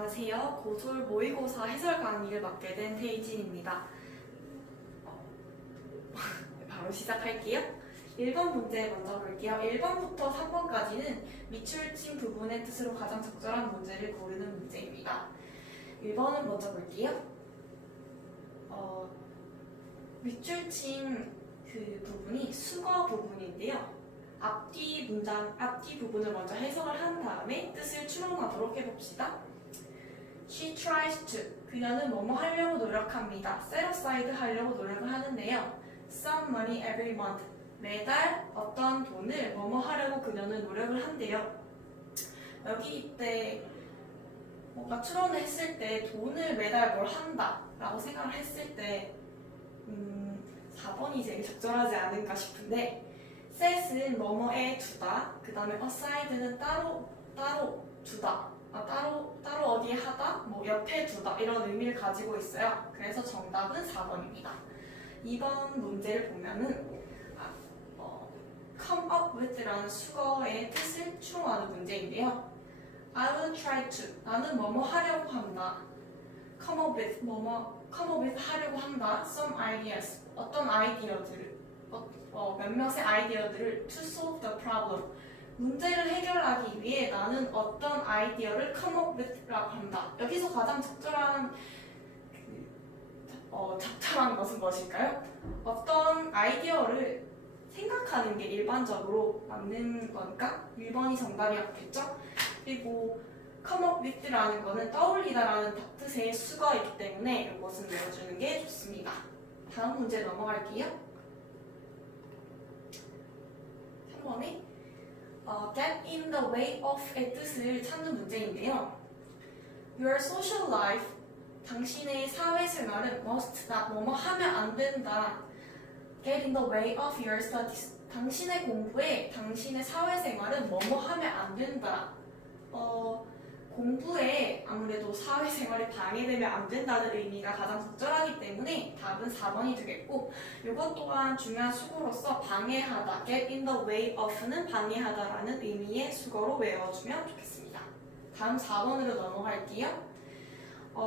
안녕하세요. 고졸 모의고사 해설 강의를 맡게 된 태이진입니다. 바로 시작할게요. 1번 문제 먼저 볼게요. 1번부터 3번까지는 밑줄친 부분의 뜻으로 가장 적절한 문제를 고르는 문제입니다. 1번은 먼저 볼게요. 밑줄친 그 부분이 수거 부분인데요. 앞뒤 부분을 먼저 해석을 한 다음에 뜻을 추론하도록 해봅시다. She tries to. 그녀는 뭐뭐 하려고 노력합니다. set aside 하려고 노력을 하는데요. Some money every month. 매달 어떤 돈을 뭐뭐 하려고 그녀는 노력을 한대요. 여기 이때 뭔가 추론을 했을 때 돈을 매달 뭘 한다 라고 생각을 했을 때 4번이 제일 적절하지 않을까 싶은데 set은 뭐뭐에 두다, 그 다음에 aside는 따로 두다, 따로 어디에 하다, 뭐 옆에 두다 이런 의미를 가지고 있어요. 그래서 정답은 4번입니다. 2번 문제를 보면은 come up with라는 수거의 뜻을 추론하는 문제인데요. I will try to. 나는 뭐뭐 하려고 한다. come up with 하려고 한다. some ideas. 어떤 아이디어들을 몇몇의 아이디어들을 to solve the problem. 문제를 해결하기 위해 나는 어떤 아이디어를 come up with라고 한다. 여기서 가장 적절한 적절한 것은 무엇일까요? 어떤 아이디어를 생각하는 게 일반적으로 맞는 거니까 1번이 정답이었겠죠? 그리고 come up with라는 거는 떠올리다라는 뜻의 수거이기 때문에 이것은 외워주는 게 좋습니다. 다음 문제 넘어갈게요. 3번에 get in the way of의 뜻을 찾는 문제인데요. Your social life, 당신의 사회생활은 must not, 뭐뭐 하면 안 된다. Get in the way of your studies, 당신의 공부에, 당신의 사회생활은 뭐뭐 하면 안 된다. 공부에 아무래도 사회생활에 방해되면 안 된다는 의미가 가장 적절하기 때문에 답은 4번이 되겠고, 이것 또한 중요한 수고로서 방해하다, get in the way of는 방해하다라는 의미의 수거로 외워주면 좋겠습니다. 다음 4번으로 넘어갈게요.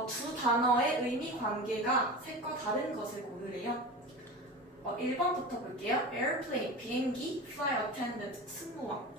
두 단어의 의미 관계가 색과 다른 것을 고르래요. 1번부터 볼게요. airplane, 비행기, flight attendant, 승무원.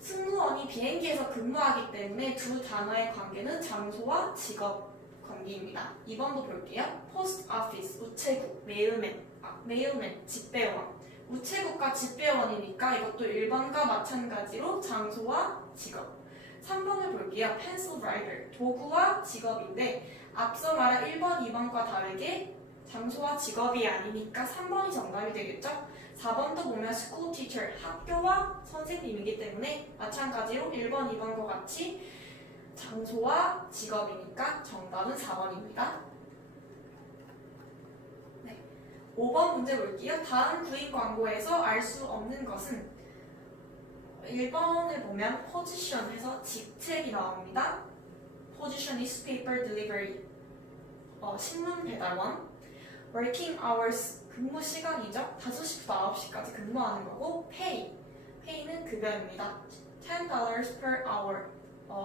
승무원이 비행기에서 근무하기 때문에 두 단어의 관계는 장소와 직업 관계입니다. 2번도 볼게요. post office, 우체국, 메일맨, 집배원. 우체국과 집배원이니까 이것도 1번과 마찬가지로 장소와 직업. 3번을 볼게요. pencil writer, 도구와 직업인데 앞서 말한 1번, 2번과 다르게 장소와 직업이 아니니까 3번이 정답이 되겠죠? 4번도 보면 school teacher, 학교와 선생님이기 때문에 마찬가지로 1번, 2번과 같이 장소와 직업이니까 정답은 4번입니다. 네. 5번 문제 볼게요. 다음 구인 광고에서 알 수 없는 것은 1번을 보면 position 해서 직책이 나옵니다. position newspaper delivery, 신문 배달원. working hours, 근무 시간이죠. 5시부터 9시까지 근무하는 거고, pay는 급여입니다. $10 per hour,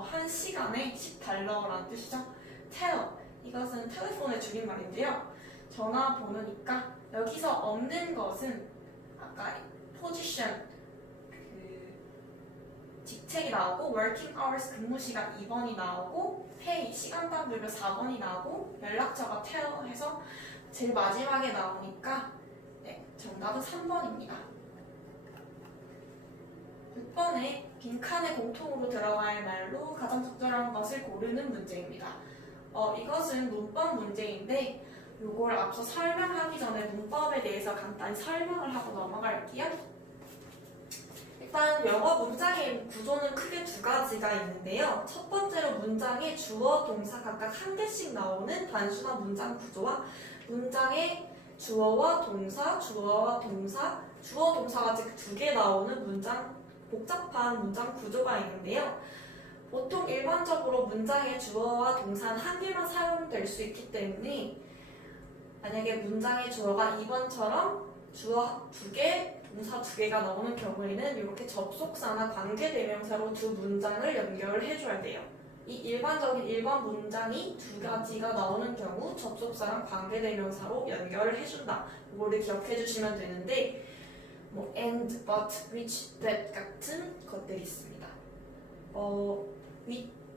한 시간에 $10라는 뜻이죠. tell, 이것은 텔레폰의 줄임말인데요. 전화번호니까 여기서 없는 것은 아까 position, 직책이 나오고, working hours 근무 시간 2번이 나오고, pay 시간당 급여 4번이 나오고, 연락처가 tell 해서 제일 마지막에 나오니까 정답은 3번입니다. 6번에 빈칸에 공통으로 들어갈 말로 가장 적절한 것을 고르는 문제입니다. 이것은 문법 문제인데 이걸 앞서 설명하기 전에 문법에 대해서 간단히 설명을 하고 넘어갈게요. 일단 영어 문장의 구조는 크게 두 가지가 있는데요. 첫 번째로 문장에 주어, 동사 각각 한 개씩 나오는 단순한 문장 구조와 문장에 주어와 동사, 주어, 동사가 즉 두 개 나오는 복잡한 문장 구조가 있는데요. 보통 일반적으로 문장에 주어와 동사는 한 개만 사용될 수 있기 때문에 만약에 문장의 주어가 2번처럼 주어 2개, 동사 2개가 나오는 경우에는 이렇게 접속사나 관계대명사로 두 문장을 연결을 해줘야 돼요. 이 일반적인 1번 문장이 두 가지가 나오는 경우 접속사랑 관계대명사로 연결을 해준다. 이거를 기억해 주시면 되는데 뭐 and, but, which, that 같은 것들이 있습니다.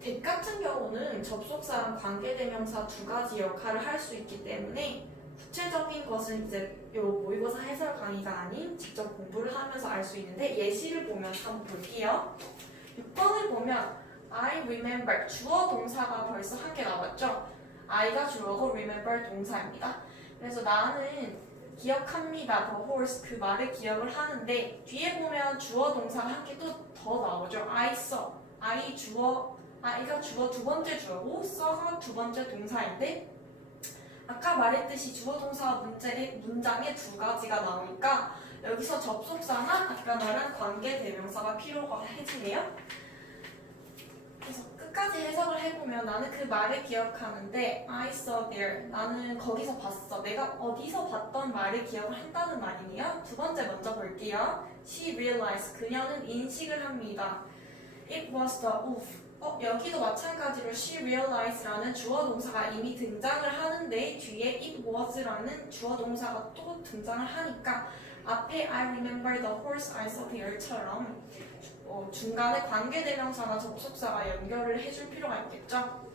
that 같은 경우는 접속사랑 관계대명사 두 가지 역할을 할 수 있기 때문에 구체적인 것은 이제 요 모의고사 해설 강의가 아닌 직접 공부를 하면서 알 수 있는데 예시를 보면서 한번 볼게요. 6번을 보면 I remember 주어 동사가 벌써 한 개 나왔죠? I가 주어고 remember 동사입니다. 그래서 나는 기억합니다. The horse 그 말을 기억을 하는데 뒤에 보면 주어 동사가 한 개 또 더 나오죠. I saw I가 주어 두 번째 주어고 saw가 두 번째 동사인데 아까 말했듯이 주어 동사 문장에 두 가지가 나오니까 여기서 접속사나 아까 말한 관계 대명사가 필요가 해지네요. 그래서 끝까지 해석을 해보면 나는 그 말을 기억하는데 I saw there 나는 거기서 봤어. 내가 어디서 봤던 말을 기억을 한다는 말이네요. 두 번째 먼저 볼게요. She realized 그녀는 인식을 합니다. It was the wolf 여기도 마찬가지로 she realized라는 주어 동사가 이미 등장을 하는데 뒤에 it was라는 주어 동사가 또 등장을 하니까 앞에 I remember the horse I saw there처럼 중간에 관계대명사나 접속사가 연결을 해줄 필요가 있겠죠.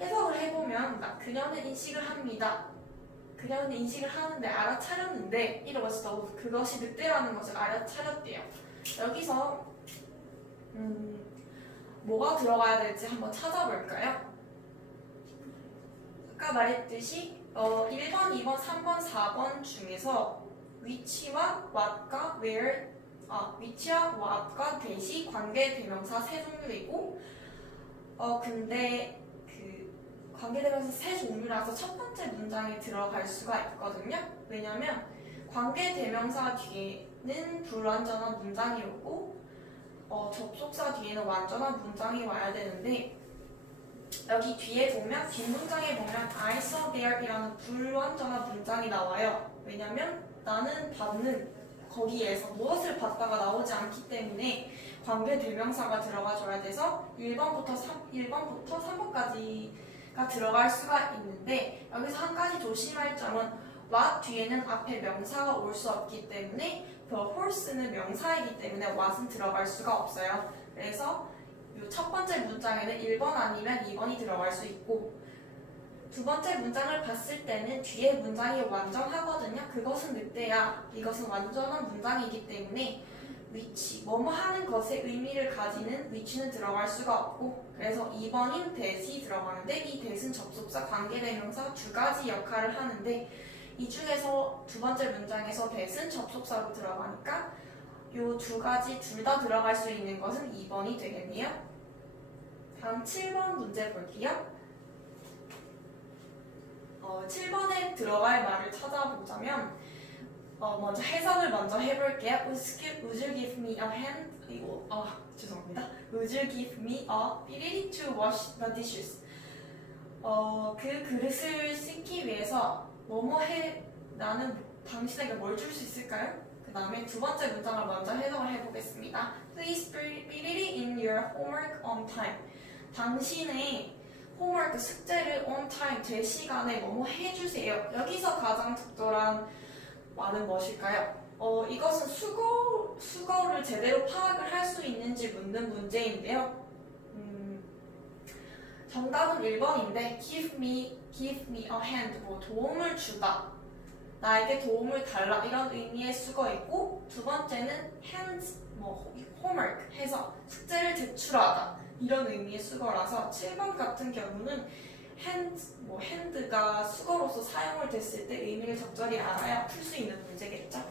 해석을 해보면 그녀는 인식을 합니다. 그녀는 인식을 하는데 알아차렸는데 it was the wolf 그것이 늑대라는 것을 알아차렸대요. 여기서 뭐가 들어가야 될지 한번 찾아볼까요? 아까 말했듯이 1번, 2번, 3번, 4번 중에서 which와 what과 where which와 what과 that이 관계대명사 세 종류이고 근데 그 관계대명사 세 종류라서 첫 번째 문장에 들어갈 수가 있거든요. 왜냐면 관계대명사 뒤에는 불완전한 문장이 오고 접속사 뒤에는 완전한 문장이 와야 되는데 여기 뒤에 보면 뒷문장에 보면 I saw there이라는 불완전한 문장이 나와요. 왜냐면 나는 받는 거기에서 무엇을 받다가 나오지 않기 때문에 관계대명사가 들어가줘야 돼서 1번부터 3번까지가 들어갈 수가 있는데 여기서 한 가지 조심할 점은 what 뒤에는 앞에 명사가 올 수 없기 때문에 The horse는 명사이기 때문에 what은 들어갈 수가 없어요. 그래서 이 첫 번째 문장에는 1번 아니면 2번이 들어갈 수 있고 두 번째 문장을 봤을 때는 뒤에 문장이 완전하거든요. 그것은 늑대야. 이것은 완전한 문장이기 때문에 which, 뭐뭐 하는 것의 의미를 가지는 which는 들어갈 수가 없고 그래서 2번인 that이 들어가는데 이 that은 접속사, 관계대명사 두 가지 역할을 하는데 이 중에서 두 번째 문장에서 that은 접속사로 들어가니까 이 두 가지 둘 다 들어갈 수 있는 것은 2번이 되겠네요. 다음 7번 문제 볼게요. 7번에 들어갈 말을 찾아보자면 먼저 해석을 먼저 해볼게요. Would you give me a hand? 이거 죄송합니다. Would you give me a 삐리리 to wash the dishes? 그 그릇을 씻기 위해서 나는 당신에게 뭘 줄 수 있을까요? 그 다음에 두 번째 문장을 먼저 해석을 해보겠습니다. Please 삐리리 in your homework on time. 당신의 홈워크 숙제를 on time 제 시간에 뭐뭐 해주세요. 여기서 가장 적절한 말은 무엇일까요? 이것은 수거를 제대로 파악을 할 수 있는지 묻는 문제인데요. 정답은 1번인데 give me a hand 뭐 도움을 주다 나에게 도움을 달라 이런 의미의 수거이고 두 번째는 hands 뭐 homework 해서 숙제를 제출하다 이런 의미의 수거라서 7번 같은 경우는 hand가 수거로서 사용을 됐을 때 의미를 적절히 알아야 풀 수 있는 문제겠죠.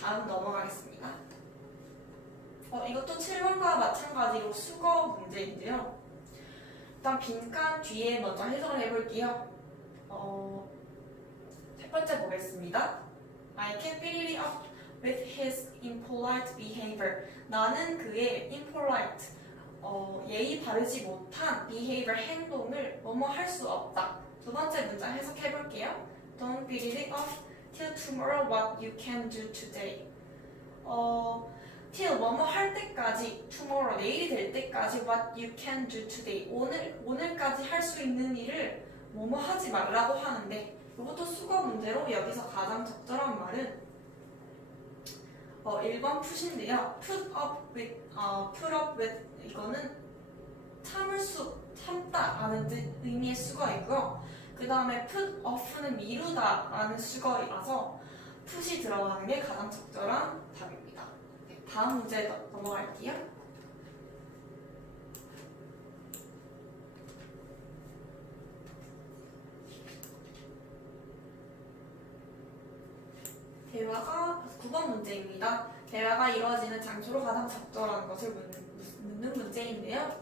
다음 넘어가겠습니다. 이것도 7번과 마찬가지로 수거 문제인데요. 일단 빈칸 뒤에 먼저 해석을 해볼게요. 첫 번째 보겠습니다. I can fill it up with his impolite behavior. 나는 그의 impolite, 예의 바르지 못한 behavior, 행동을 뭐뭐 할 수 없다. 두 번째 문장 해석해볼게요. Don't fill it up till tomorrow what you can do today. till 뭐뭐 할 때까지 tomorrow 내일이 될 때까지 what you can do today 오늘까지 할 수 있는 일을 뭐뭐 하지 말라고 하는데 이것도 수거 문제로 여기서 가장 적절한 말은 1번 푸시인데요. put up with 이거는 참다 라는 의미의 수거이고요. 그 다음에 put off는 미루다 라는 수거이라서 put이 들어가는 게 가장 적절한 답입니다. 네, 다음 문제 넘어갈게요. 대화가 9번 문제입니다. 대화가 이루어지는 장소로 가장 적절한 것을 묻는 문제인데요.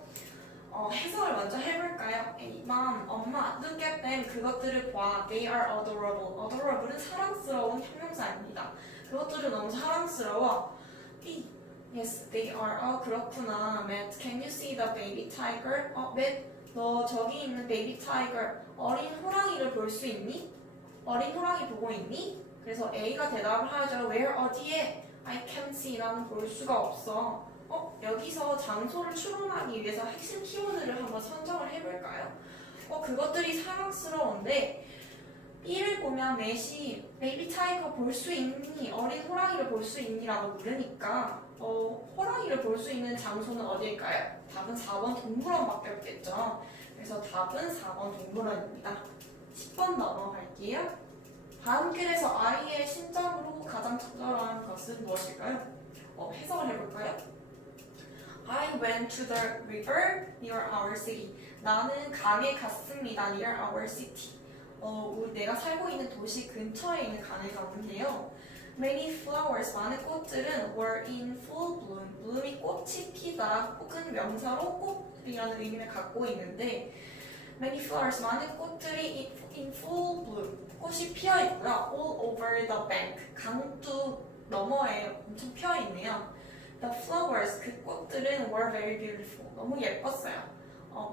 해석을 먼저 해볼까요? A, Mom, 엄마, look at them. 그것들을 봐. They are adorable. adorable은 사랑스러운 형용사입니다. 그것들은 너무 사랑스러워. B, yes, they are. 그렇구나. Matt, can you see the baby tiger? Matt, 너 저기 있는 baby tiger, 어린 호랑이를 볼 수 있니? 어린 호랑이 보고 있니? 그래서 A가 대답을 하죠. Where, 어디에? I can't see. 나는 볼 수가 없어. 여기서 장소를 추론하기 위해서 핵심 키워드를 한번 선정을 해볼까요? 그것들이 사랑스러운데 B를 보면 맷이 베이비 타이거 볼 수 있니? 어린 호랑이를 볼 수 있니? 라고 물으니까 호랑이를 볼 수 있는 장소는 어디일까요? 답은 4번 동물원밖에 없겠죠. 그래서 답은 4번 동물원입니다. 10번 넘어갈게요. 다음 글에서 아이의 심정으로 가장 적절한 것은 무엇일까요? 해석을 해볼까요? I went to the river near our city. 나는 강에 갔습니다. near our city. 내가 살고 있는 도시 근처에 있는 강에 갔는데요. Many flowers, 많은 꽃들은 were in full bloom. bloom이 꽃이 피다 혹은 명사로 꽃이라는 의미를 갖고 있는데 Many flowers, 많은 꽃들이 in full bloom. 꽃이 피어 있고요. All over the bank. 강둑 너머에 엄청 피어 있네요. The flowers, 그 꽃들은 were very beautiful. 너무 예뻤어요.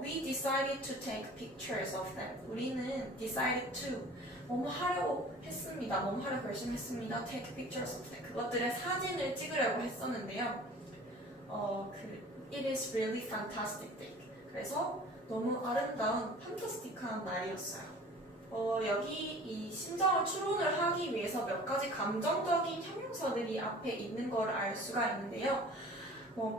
We decided to take pictures of them. 우리는 decided to 뭐뭐 하려고 했습니다. 뭐뭐 하려 결심했습니다. Take pictures of them. 그것들의 사진을 찍으려고 했었는데요. It is really fantastic day. 그래서 너무 아름다운 판타스틱한 날이었어요. 여기 이 심정을 추론을 하기 위해서 몇 가지 감정적인 형용사들이 앞에 있는 걸 알 수가 있는데요.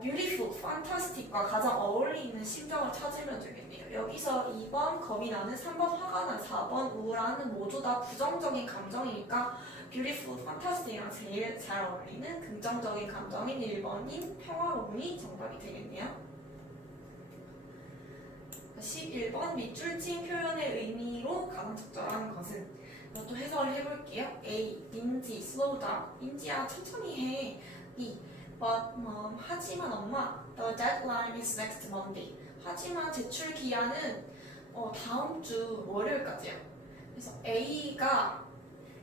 beautiful, fantastic과 가장 어울리는 심정을 찾으면 되겠네요. 여기서 2번 겁이 나는, 3번 화가 난, 4번 우울하는 모두 다 부정적인 감정이니까 beautiful, fantastic이랑 제일 잘 어울리는 긍정적인 감정인 1번인 평화로움이 정답이 되겠네요. 11번 밑줄 친 표현의 의미로 가장 적절한 것은 이것도 해석을 해볼게요. A. 인지, slow down. 인지야 천천히 해. B. But mom, 하지만 엄마, the deadline is next Monday. 하지만 제출 기한은 다음 주 월요일까지야. 그래서 A가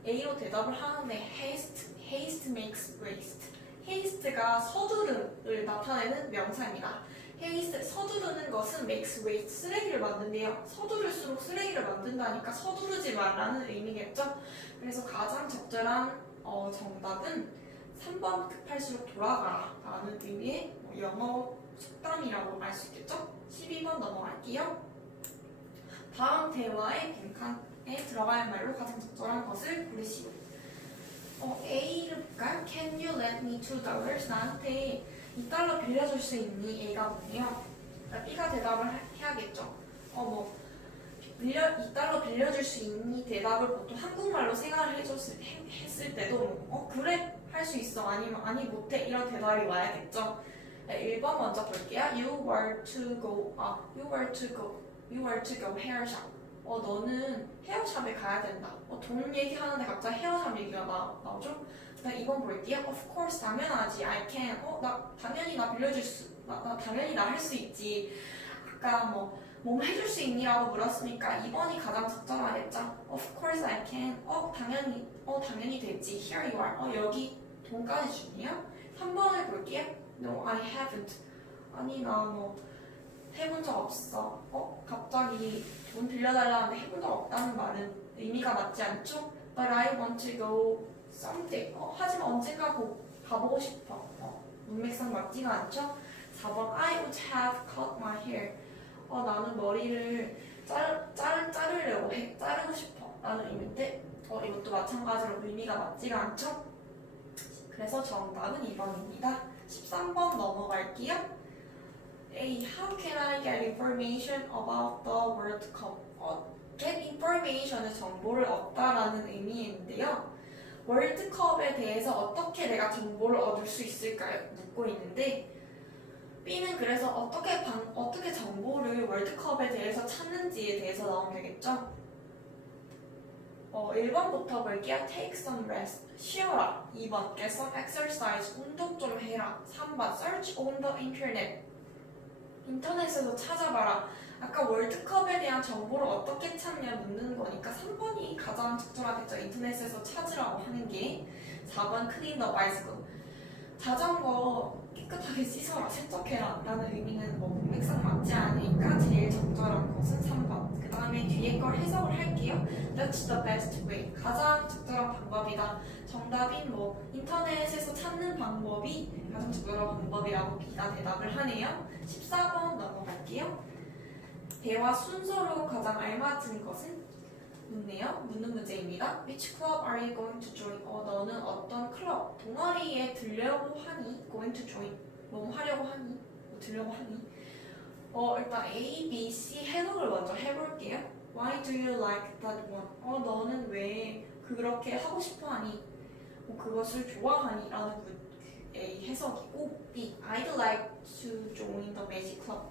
A로 대답을 하는데 haste makes waste. haste가 서두름을 나타내는 명사입니다. haste, 서두르는 것은 makes waste, 쓰레기를 만든대요. 서두를수록 쓰레기를 만든다니까 서두르지 말라는 의미겠죠? 그래서 가장 적절한 정답은 3번 급할수록 돌아가라 라는 의미의 영어 속담이라고 알 수 있겠죠? 12번 넘어갈게요. 다음 대화의 빈칸에 들어갈 말로 가장 적절한 것을 고르시오. A를 볼까요? Can you lend me $2? 나한테 $2 빌려줄 수 있니? A가 뭐예요? B가 대답을 해야겠죠. $2 빌려줄 수 있니? 대답을 보통 한국말로 생각을 했을 때도 그래 할 수 있어 아니면 아니 못해 이런 대답이 와야겠죠. 1번 먼저 볼게요. You were to go hair shop. 너는 헤어샵에 가야 된다. 돈 얘기하는데 갑자기 헤어샵 얘기가 나오죠? 그다음 2번 볼게요. Of course, 당연하지. I can. 당연히 나 빌려줄 당연히 나 할 수 있지. 아까 뭐 해줄 수 있니라고 물었으니까 2번이 가장 적절하겠죠? Of course I can. 당연히 되지. Here you are. 여기 돈까지 주니요? 3번을 볼게요. No, I haven't. 아니 나 해본 적 없어. 갑자기 돈 빌려달라는데 해본 적 없다는 말은 의미가 맞지 않죠? But I want to go someday. 하지만 언젠가 가보고 싶어. 문맥상 맞지가 않죠? 4번 I would have cut my hair. 나는 머리를 자르려고 해. 자르고 싶어. 라는 의미인데 이것도 마찬가지로 의미가 맞지가 않죠? 그래서 정답은 2번입니다. 13번 넘어갈게요. A. How can I get information about the World Cup? get information은 정보를 얻다라는 의미인데요. 월드컵에 대해서 어떻게 내가 정보를 얻을 수 있을까요? 묻고 있는데 B는 그래서 어떻게 정보를 월드컵에 대해서 찾는지에 대해서 나오면 되겠죠? 1번부터 볼게요. Take some rest. 쉬어라. 2번. Get some exercise. 운동 좀 해라. 3번. Search on the internet. 인터넷에서 찾아봐라. 아까 월드컵에 대한 정보를 어떻게 찾냐 묻는 거니까 3번이 가장 적절하겠죠. 인터넷에서 찾으라고 하는 게. 4번. Clean the bicycle. 자전거 깨끗하게 씻어라, 세척해라 라는 의미는 문맥상 맞지 않으니까 제일 적절한 것은 3번. 그 다음에 뒤에 걸 해석을 할게요. That's the best way. 가장 적절한 방법이다. 정답인 인터넷에서 찾는 방법이 가장 적절한 방법이라고 B가 대답을 하네요. 14번 넘어갈게요. 대화 순서로 가장 알맞은 것은? 묻네요. 묻는 문제입니다. Which club are you going to join? 너는 어떤 클럽, 동아리에 들려고 하니? Going to join. 뭐 하려고 하니? 뭐 들려고 하니? 일단 A, B, C 해석을 먼저 해볼게요. Why do you like that one? 너는 왜 그렇게 하고 싶어 하니? 그것을 좋아하니? 라는 A 해석이고 B, I'd like to join the magic club.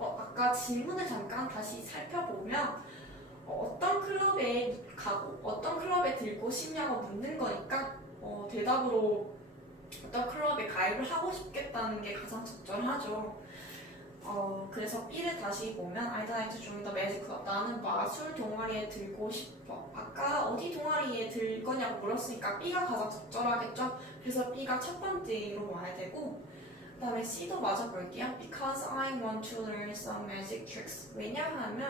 아까 질문을 잠깐 다시 살펴보면 어떤 클럽에 가고 어떤 클럽에 들고 싶냐고 묻는 거니까 대답으로 어떤 클럽에 가입을 하고 싶겠다는 게 가장 적절하죠. 그래서 B를 다시 보면 I'd like to join the magic club. 나는 마술 동아리에 들고 싶어. 아까 어디 동아리에 들 거냐고 물었으니까 B가 가장 적절하겠죠. 그래서 B가 첫 번째로 와야 되고 그 다음에 C도 맞아 볼게요. Because I want to learn some magic tricks. 왜냐하면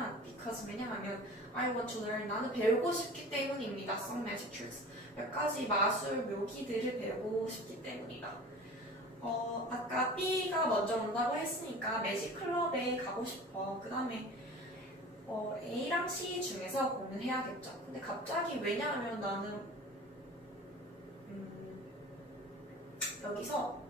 I want to learn. 나는 배우고 싶기 때문입니다. Some magic tricks. 몇 가지 마술 묘기들을 배우고 싶기 때문이다. 아까 B가 먼저 온다고 했으니까 매직 클럽에 가고 싶어. 그 다음에 A랑 C 중에서 고민해야겠죠. 근데 갑자기 왜냐하면 나는 여기서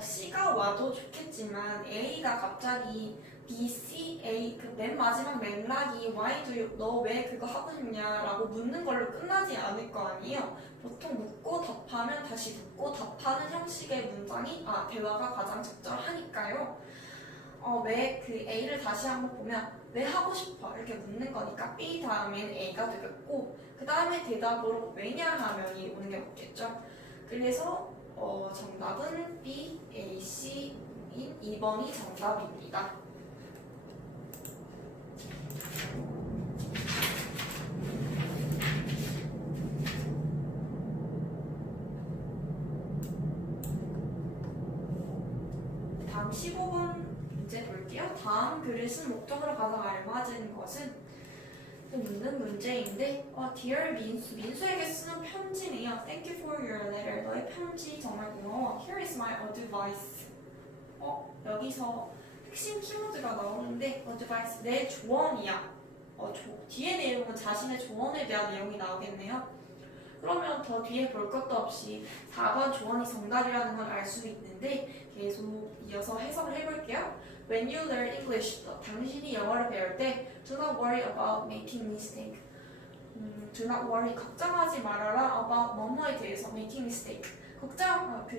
C가 와도 좋겠지만 A가 갑자기 B, C, A 그 맨 마지막 맥락이 Why do you 너 왜 그거 하고 싶냐라고 묻는 걸로 끝나지 않을 거 아니에요. 보통 묻고 답하면 다시 묻고 답하는 형식의 문장이 대화가 가장 적절하니까요. 왜 그 A를 다시 한번 보면 왜 하고 싶어 이렇게 묻는 거니까 B 다음엔 A가 되겠고 그 다음에 대답으로 왜냐하면이 오는 게 맞겠죠. 그래서 정답은 B, A, C인 2번이 정답입니다. 다음 15번 문제 볼게요. 다음 글을 쓴 목적으로 가장 알맞은 것은 묻는 문제인데 Dear 민수에게 쓰는 편지네요. Thank you for your letter. 너의 편지 정말 고마워. Here is my advice. 여기서 핵심 키워드가 나오는데 advice, 내 조언이야. 뒤에 내용은 자신의 조언에 대한 내용이 나오겠네요. 그러면 더 뒤에 볼 것도 없이 4번 조언이 정답이라는 걸 알 수 있는데 계속 이어서 해석을 해볼게요. When you learn English, 당신이 영어를 배울 때 do not worry about making mistake. do not worry, 걱정하지 말아라 about 뭐뭐에 대해서 making mistake.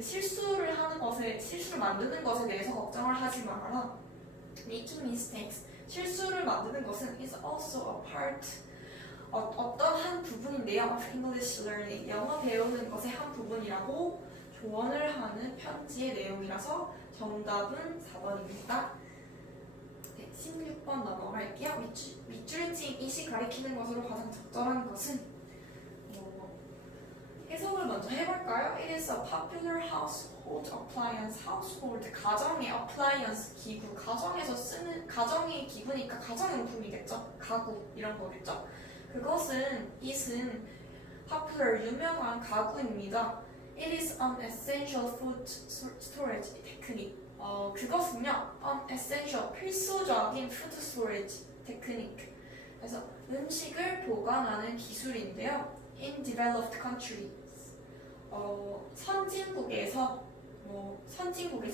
실수를 만드는 것에 대해서 걱정을 하지 말아라. making mistakes, 실수를 만드는 것은 is also a part, 어떤 한 부분인데요. of English learning, 영어 배우는 것의 한 부분이라고 조언을 하는 편지의 내용이라서 정답은 4번입니다. 16번 넘어갈게요. 밑줄친 이시 가리키는 것으로 가장 적절한 것은 해석을 먼저 해볼까요? It is a popular household appliance. household, 가정의 appliance, 기구. 가정에서 쓰는, 가정의 기구니까 가정용품이겠죠? 가구, 이런 거겠죠? 그것은, it은 popular, 유명한 가구입니다. It is an essential food storage technique. 그것은요, essential, 필수적인 food storage technique. 그래서 음식을 보관하는 기술인데요. In developed countries. 선진국에서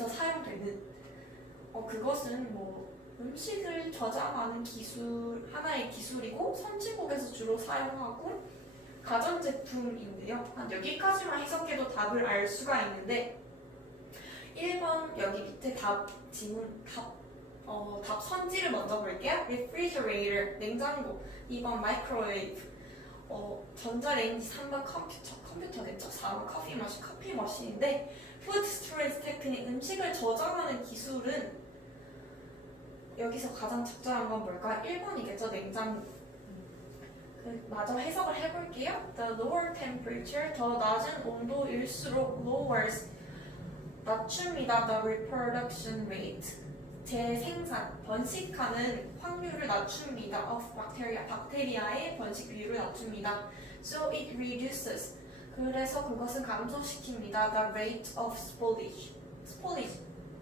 사용되는 그것은 음식을 저장하는 기술 하나의 기술이고 선진국에서 주로 사용하고 가전제품인데요. 여기까지만 해석해도 답을 알 수가 있는데 1번 여기 밑에 답 선지를 먼저 볼게요. refrigerator 냉장고 2번 microwave 전자레인지 3번 컴퓨터겠죠. 4번 커피 머신인데 food storage technique 음식을 저장하는 기술은 여기서 가장 적절한 건 뭘까? 1번이겠죠. 냉장고 마저 해석을 해볼게요. The lower temperature 더 낮은 온도일수록 lowers 낮춥니다. The reproduction rate 재생산, 번식하는 확률을 낮춥니다. Of bacteria, 박테리아의 번식률을 낮춥니다. So it reduces, 그래서 그것은 감소시킵니다. The rate of spoilage,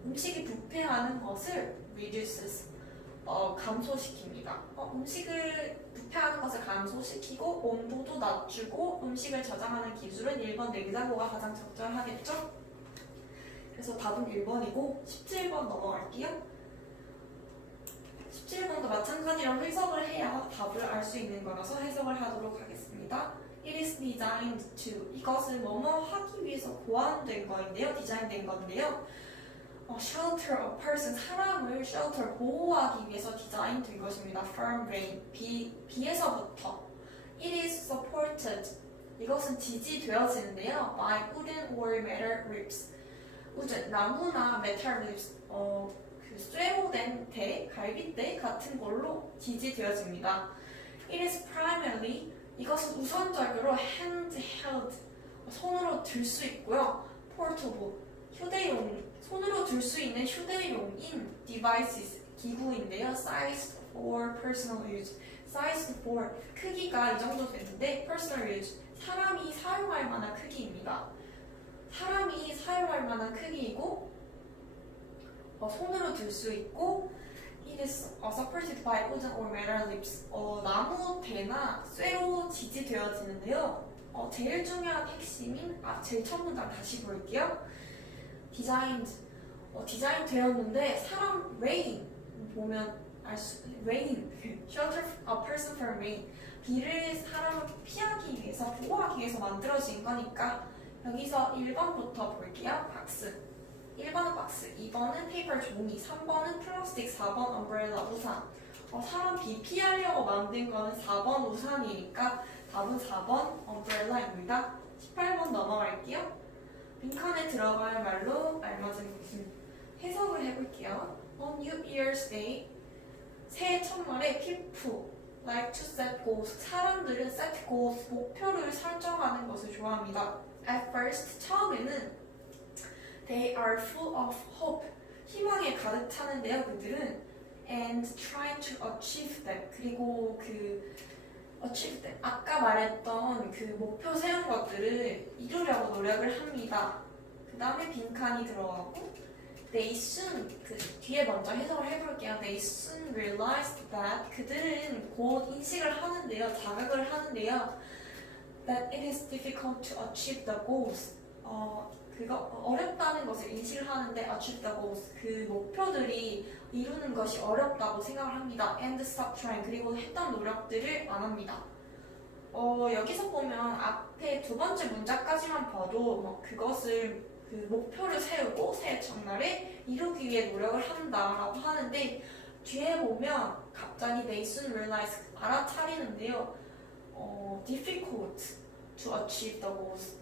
음식이 부패하는 것을 reduces, 감소시킵니다. 음식을 부패하는 것을 감소시키고 온도도 낮추고 음식을 저장하는 기술은 1번 냉장고가 가장 적절하겠죠? 그래서 답은 1번이고 17번 넘어갈게요. 17번도 마찬가지로 해석을 해야 답을 알 수 있는 거라서 해석을 하도록 하겠습니다. It is designed to 이것은 뭐뭐 하기 위해서 고안된 거인데요. 디자인된 건데요. shelter a person 사람을 shelter 보호하기 위해서 디자인된 것입니다. From rain 비에서부터 It is supported 이것은 지지되어지는데요. By wooden or metal ribs 우전 나무나 메탈 립스 그 쇠로된 대, 갈빗대 같은 걸로 지지되어집니다. It is primarily 이것은 우선적으로 handheld 손으로 들 수 있고요. portable 손으로 들 수 있는 휴대용인 devices 기구인데요. sized for personal use sized for 크기가 이 정도 되는데 personal use 사람이 사용할 만한 크기입니다. 사람이 사용할 만한 크기이고 손으로 들 수 있고 It is supported by wooden or metal lips 나무 대나 쇠로 지지되어지는데요. 제일 중요한 핵심인 제일 첫 문장 다시 볼게요. 디자인 되었는데 사람 rain 보면 rain shelter a person from rain 비를 사람을 피하기 위해서 보호하기 위해서 만들어진 거니까 여기서 1번부터 볼게요. 박스 1번은 박스 2번은 페이퍼 종이 3번은 플라스틱 4번 엄브렐라 우산 사람 비 피하려고 만든 거는 4번 우산이니까 답은 4번 엄브렐라입니다. 18번 넘어갈게요. 빈칸에 들어갈 말로 알맞은 것은 해석을 해볼게요. On New Year's Day 새해 첫날에 people like to set goals 사람들은 set goals 목표를 설정하는 것을 좋아합니다. At first 처음에는 they are full of hope 희망에 가득 차는데요. 그들은 and trying to achieve them 그리고 achieve them 아까 말했던 그 목표 세운 것들을 이루려고 노력을 합니다. 그 다음에 빈칸이 들어가고 they soon 그 뒤에 먼저 해석을 해볼게요. They soon realized that 그들은 곧 인식을 하는데요. 자각을 하는데요. That it is difficult to achieve the goals. 그거 어렵다는 것을 인식을 하는데 achieve the goals 그 목표들이 이루는 것이 어렵다고 생각을 합니다. And stop trying 그리고 했던 노력들을 안 합니다. 여기서 보면 앞에 두 번째 문장까지만 봐도 그것을 그 목표를 세우고 새해 첫날에 이루기 위해 노력을 한다라고 하는데 뒤에 보면 갑자기 they soon realize 알아차리는데요. difficult to achieve the goals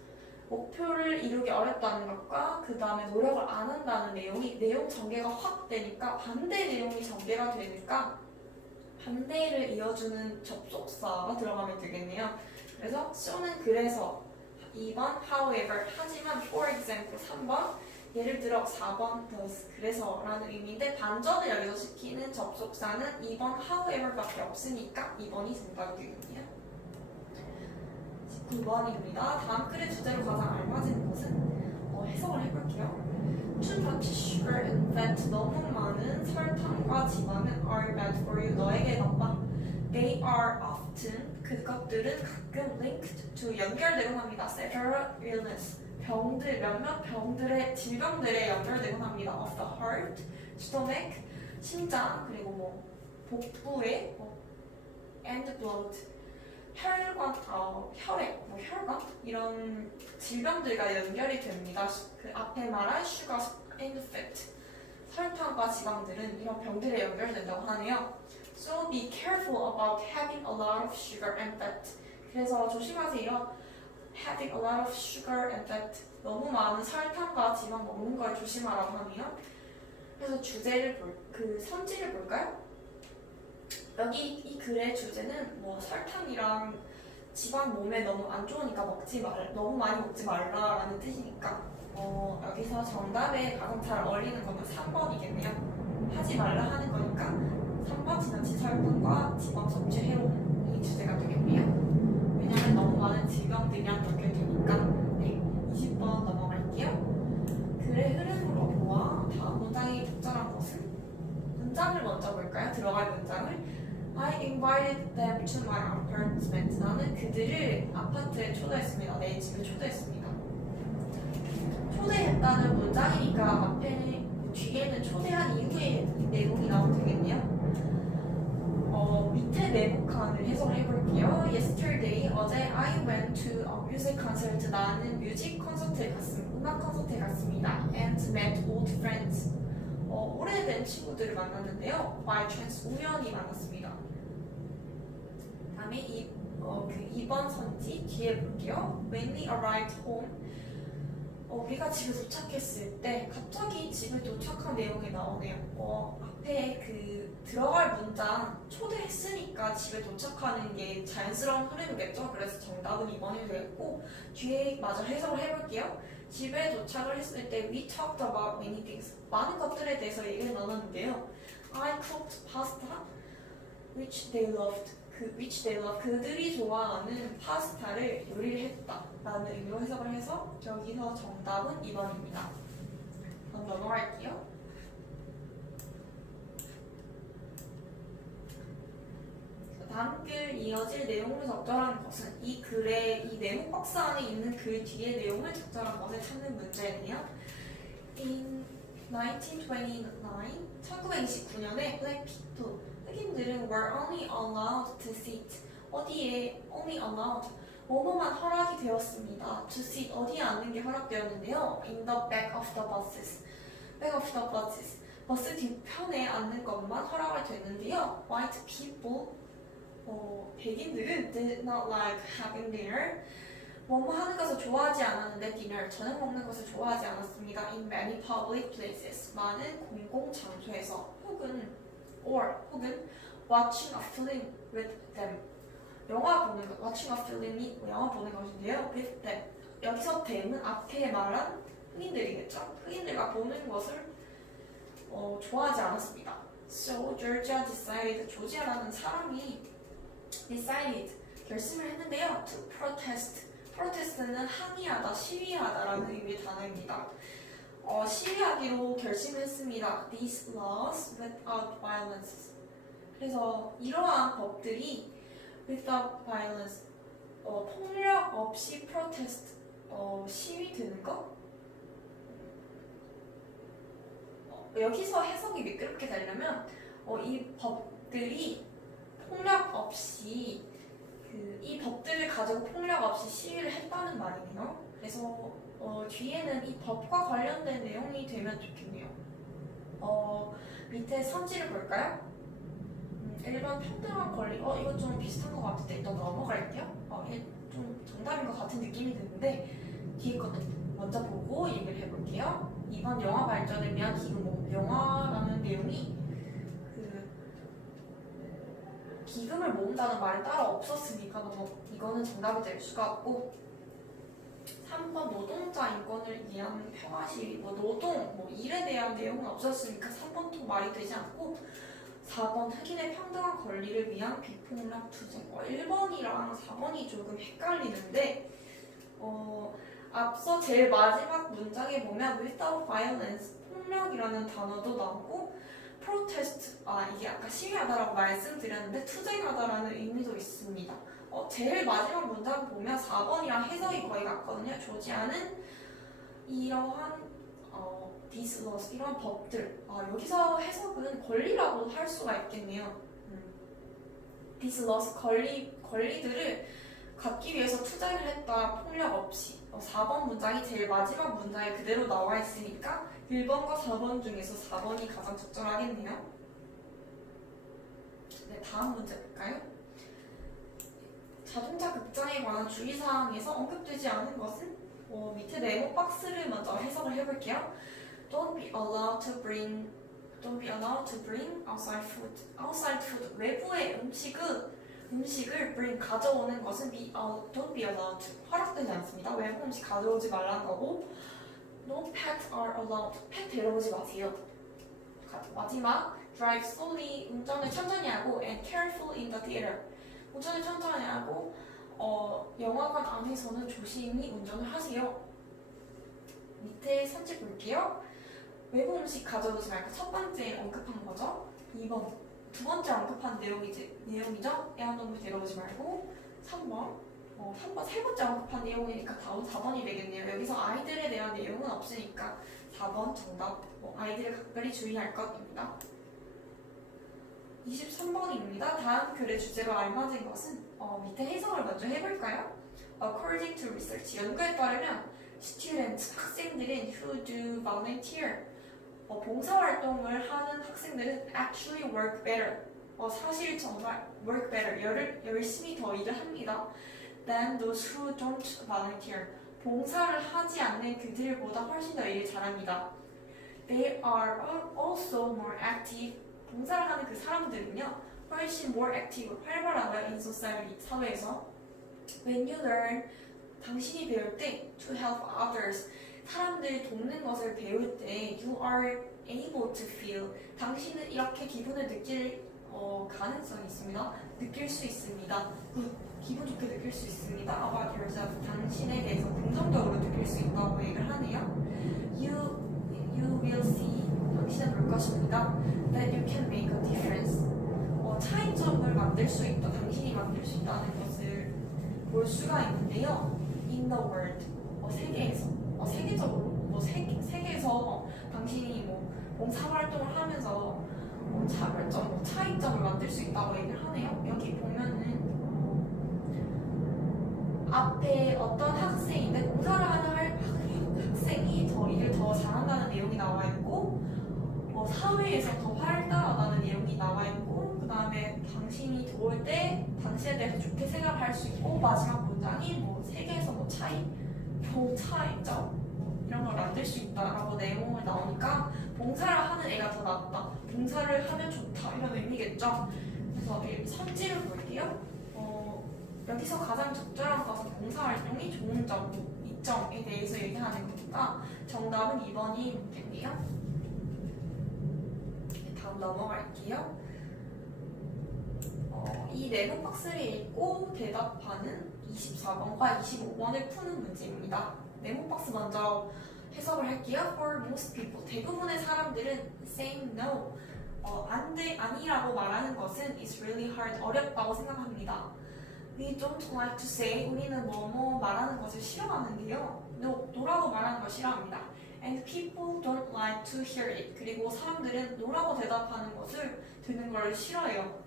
목표를 이루기 어렵다는 것과 그 다음에 노력을 안 한다는 내용 전개가 확 되니까 반대 내용이 전개가 되니까 반대를 이어주는 접속사가 들어가면 되겠네요. 그래서 soon은 그래서 2번 however 하지만 for example 3번 예를 들어 4번 thus 그래서 라는 의미인데 반전을 여기서 시키는 접속사는 2번 however 밖에 없으니까 2번이 정답이거든요. 9번입니다. 다음 글의 주제로 가장 알맞은 것은 해석을 해볼게요. Too much sugar and fat. 너무 많은 설탕과 지방은 are bad for you. 너에게 나빠. They are often. 그것들은 가끔 linked to. 연결되곤 합니다. Several illness. 병들, 몇몇 병들의, 질병들에 연결되곤 합니다. Of the heart, stomach, 심장, 그리고 복부에 and blood. 혈관, 혈액, 혈관 이런 질병들과 연결이 됩니다. 그 앞에 말한 sugar and fat, 설탕과 지방들은 이런 병들에 연결된다고 하네요. So be careful about having a lot of sugar and fat. 그래서 조심하세요. Having a lot of sugar and fat. 너무 많은 설탕과 지방 먹는 걸 조심하라고 하네요. 그래서 주제를 그 선지를 볼까요? 여기 이 글의 주제는 설탕이랑 지방 몸에 너무 안 좋으니까 너무 많이 먹지 말라라는 뜻이니까 여기서 정답에 가장 잘 어울리는 거는 3번이겠네요. 하지 말라 하는 거니까 3번 지나친 설탕과 지방 섭취 해로운 이 주제가 되겠네요. 왜냐면 너무 많은 질병들이랑 연결되니까. 네, 20번 넘어갈게요. 글의 흐름으로 보아 다음 문장이 적절한 것은? 문장을 먼저 볼까요? 들어갈 문장을. I invited them to my apartment. 나는 그들을 아파트에 초대했습니다. 내 집에 초대했습니다. 초대했다는 문장이니까 앞에 뒤에는 초대한 이후의 내용이 나오면 되겠네요. 밑에 내부 칸을 해석을 해볼게요. Yesterday, 어제 I went to a music concert. 나는 뮤직 콘서트에 갔습니다. 음악 콘서트에 갔습니다. And met old friends. 오래된 친구들을 만났는데요. By chance, 우연히 만났습니다. 다음에 그 2번 선지 뒤에 볼게요. When we arrived home, 우리가 집에 도착했을 때 갑자기 집에 도착한 내용이 나오네요. 앞에 그 들어갈 문장 초대했으니까 집에 도착하는 게 자연스러운 흐름이겠죠. 그래서 정답은 2번이 되겠고 뒤에 마저 해석을 해볼게요. 집에 도착을 했을 때 we talked about many things. 많은 것들에 대해서 얘기를 나눴는데요. I cooked pasta, which they loved. 그들이 좋아하는 파스타를 요리를 했다 라는 의미로 해석을 해서 여기서 정답은 2번입니다. 그럼 넘어갈게요. 다음 글 이어질 내용을 적절한 것은 이 글의 이 내용 박스 안에 있는 글 뒤의 내용을 적절한 것을 찾는 문제네요. In 1929년에 black people, 흑인들은 were only allowed to sit. 어디에 only allowed? 뭐뭐만 허락이 되었습니다. To sit, 어디에 앉는 게 허락되었는데요. In the back of the buses. back of the buses. 버스 뒤편에 앉는 것만 허락을 됐는데요. White people, 백인들은 did not like having dinner. 뭐뭐 하는 것을 좋아하지 않았는데 dinner, 저녁 먹는 것을 좋아하지 않았습니다. In many public places, 많은 공공 장소에서 혹은 watching a film with them, watching a film이 영화 보는 것인데요. with them, 여기서 them은 앞에 말한 흑인들이겠죠. 흑인들과 보는 것을 좋아하지 않았습니다. So Georgia decided, 조지아라는 사람이 decided, 결심을 했는데요. to protest, protest는 항의하다, 시위하다라는 의미의 단어입니다. 시위하기로 결심했습니다. These laws without violence. 그래서 이러한 법들이 without violence, 폭력 없이 protest, 시위되는 것? 여기서 해석이 매끄럽게 되려면 이 법들이 폭력 없이 이 법들을 가지고 폭력 없이 시위를 했다는 말이네요. 그래서 뒤에는 이 법과 관련된 내용이 되면 좋겠네요. 밑에 선지를 볼까요? 1번 평등한 권리. 이거 좀 비슷한 것 같은데 일단 넘어갈게요. 이게 좀 정답인 것 같은 느낌이 드는데 뒤에 것도 먼저 보고 얘기를 해볼게요. 2번 영화 발전을 위한 기금. 영화라는 내용이 기금을 모은다는 말이 따로 없었으니까 이거는 정답이 될 수가 없고, 3번 노동자 인권을 위한 평화 시위, 노동, 일에 대한 내용은 없었으니까 3번도 말이 되지 않고 4번 흑인의 평등한 권리를 위한 비폭력 투쟁. 1번이랑 4번이 조금 헷갈리는데 앞서 제일 마지막 문장에 보면 without violence 폭력이라는 단어도 나오고 protest 이게 아까 시위하다라고 말씀드렸는데 투쟁하다라는 의미도 있습니다. 제일 마지막 문장 보면 4번이랑 해석이 거의 같거든요. 조지아는 이러한 these laws 이런 법들 여기서 해석은 권리라고 할 수가 있겠네요. these laws 권리들을 갖기 위해서 투쟁을 했다 폭력 없이 4번 문장이 제일 마지막 문장에 그대로 나와 있으니까 1번과 4번 중에서 4번이 가장 적절하겠네요. 네, 다음 문제 볼까요? 자동차 극장에 관한 주의사항에서 언급되지 않은 것은 밑에 네모 박스를 먼저 해석을 해볼게요. Don't be allowed to bring outside food. outside food 외부의 음식을 bring 가져오는 것은 don't be allowed to 허락되지 않습니다. 외부 음식 가져오지 말라는 거고 No pets are allowed. 펫 데려오지 마세요. 마지막 drive slowly 운전을 천천히 하고 and careful in the theater. 운전을 천천히 하고 영화관 안에서는 조심히 운전을 하세요. 밑에 선지 볼게요. 외부 음식 가져오지 말고 첫 번째 언급한 거죠. 2번 두 번째 언급한 내용이죠. 애완동물 데려오지 말고 3번 세 번째 언급한 내용이니까 다음 4번이 되겠네요. 여기서 아이들에 대한 내용은 없으니까 4번 정답. 아이들을 각별히 주의할 것입니다. 23번입니다. 다음 글의 주제로 알맞은 것은 밑에 해석을 먼저 해볼까요? According to research, 연구에 따르면 students, 학생들은 who do volunteer, 봉사활동을 하는 학생들은 actually work better, 사실 정말 work better, 열심히 더 일을 합니다. than those who don't volunteer, 봉사를 하지 않는 그들보다 훨씬 더 일을 잘합니다. They are also more active, 봉사를 하는 그 사람들은요 훨씬 more active, 활발하고요 in society, 사회에서. When you learn, 당신이 배울 때 to help others, 사람들 돕는 것을 배울 때 you are able to feel, 당신은 이렇게 기분을 느낄 가능성이 있습니다. 느낄 수 있습니다. 기분 좋게 느낄 수 있습니다. About yourself, 당신에 대해서 긍정적으로 느낄 수 있다고 얘기를 하네요. You will see, 당신은 볼 것입니다. That you can make a difference. 차이점을 만들 수 있다, 당신이 만들 수 있다는 것을 볼 수가 있는데요. In the world, 세계에서, 세계적으로, 세계에서 당신이 봉사활동을 하면서 차별점, 차이점을 만들 수 있다고 얘기를 하네요. 여기 보면은 앞에 어떤 학생인데 봉사를 하는 학생이 일을 더 잘한다는 내용이 나와 있고 사회에서 더 활달하다는 내용이 나와 있고 그 다음에 당신이 도울 때 당신에 대해서 좋게 생각할 수 있고 마지막 문장이 세계에서 차이점 이런 걸 만들 수 있다라고 내용을 나오니까 봉사를 하는 애가 더 낫다, 봉사를 하면 좋다 이런 의미겠죠. 그래서 선지를 볼게요. 여기서 가장 적절한 것은 봉사활동이 좋은 점, 이점에 대해서 얘기하는 거니까 정답은 2번이 묻겠네요. 다음 넘어갈게요. 이 네모 박스를 읽고 대답하는 24번과 25번을 푸는 문제입니다. 네모 박스 먼저 해석을 할게요. For most people, 대부분의 사람들은 saying no, 아니라고 말하는 것은 is really hard, 어렵다고 생각합니다. We don't like to say, 우리는 뭐뭐 말하는 것을 싫어하는데요. no라고 말하는 걸 싫어합니다. And people don't like to hear it. 그리고 사람들은 no라고 대답하는 것을 듣는 걸 싫어해요.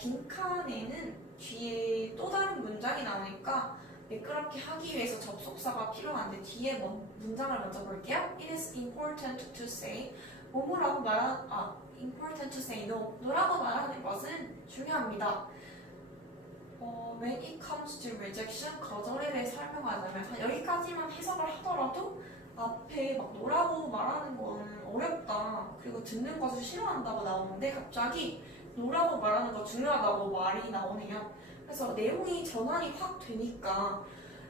빈칸에는 뒤에 또 다른 문장이 나오니까 매끄럽게 하기 위해서 접속사가 필요한데 뒤에 문장을 먼저 볼게요. It is important to say, important to say no. no라고 말하는 것은 중요합니다. When it comes to rejection, 거절에 대해 설명하자면 여기까지만 해석을 하더라도 앞에 no라고 말하는 거는 어렵다, 그리고 듣는 것을 싫어한다고 나오는데 갑자기 no라고 말하는 거 중요하다고 말이 나오네요. 그래서 내용이 전환이 확 되니까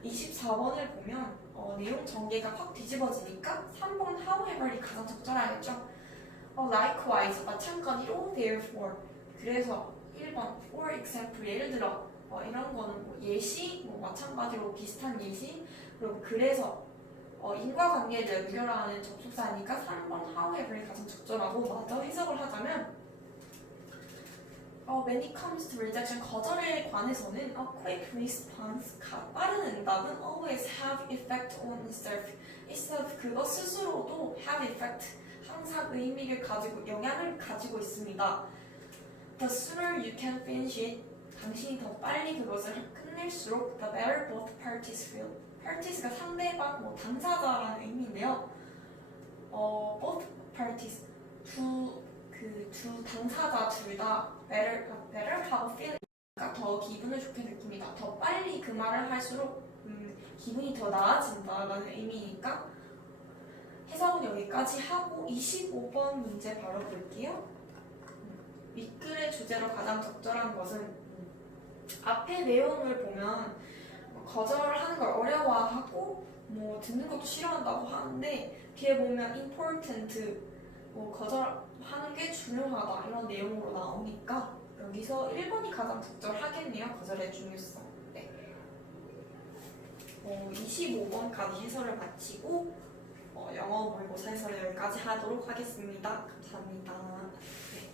24번을 보면 내용 전개가 확 뒤집어지니까 3번 however이 가장 적절하겠죠. likewise 마찬가지로 therefore 그래서 1번 for example 예를 들어 이런 거는 뭐 예시 뭐 마찬가지로 비슷한 예시 그리고 그래서 인과관계를 연결하는 접속사니까 3번 however이 가장 적절하고 마저 해석을 하자면 when it comes to rejection 거절에 관해서는 a quick response 빠른 응답은 always have effect on itself 그것 스스로도 have effect 항상 의미를 가지고 영향을 가지고 있습니다. The sooner you can finish it 당신이 더 빨리 그것을 끝낼수록 the better both parties feel. parties가 상대방, 뭐 당사자라는 의미인데요. both parties 두 당사자 둘 다 better 하고 feel가 더 기분을 좋게 느낍니다. 더 빨리 그 말을 할수록 기분이 더 나아진다라는 의미니까 해석은 여기까지 하고 25번 문제 바로 볼게요. 윗글의 주제로 가장 적절한 것은 앞에 내용을 보면 거절하는 걸 어려워하고 뭐 듣는 것도 싫어한다고 하는데 뒤에 보면 important 뭐 거절하는 게 중요하다 이런 내용으로 나오니까 여기서 1번이 가장 적절하겠네요. 거절의 중요성. 네. 25번까지 해설을 마치고 영어 모의고사 해설을 여기까지 하도록 하겠습니다. 감사합니다. 네.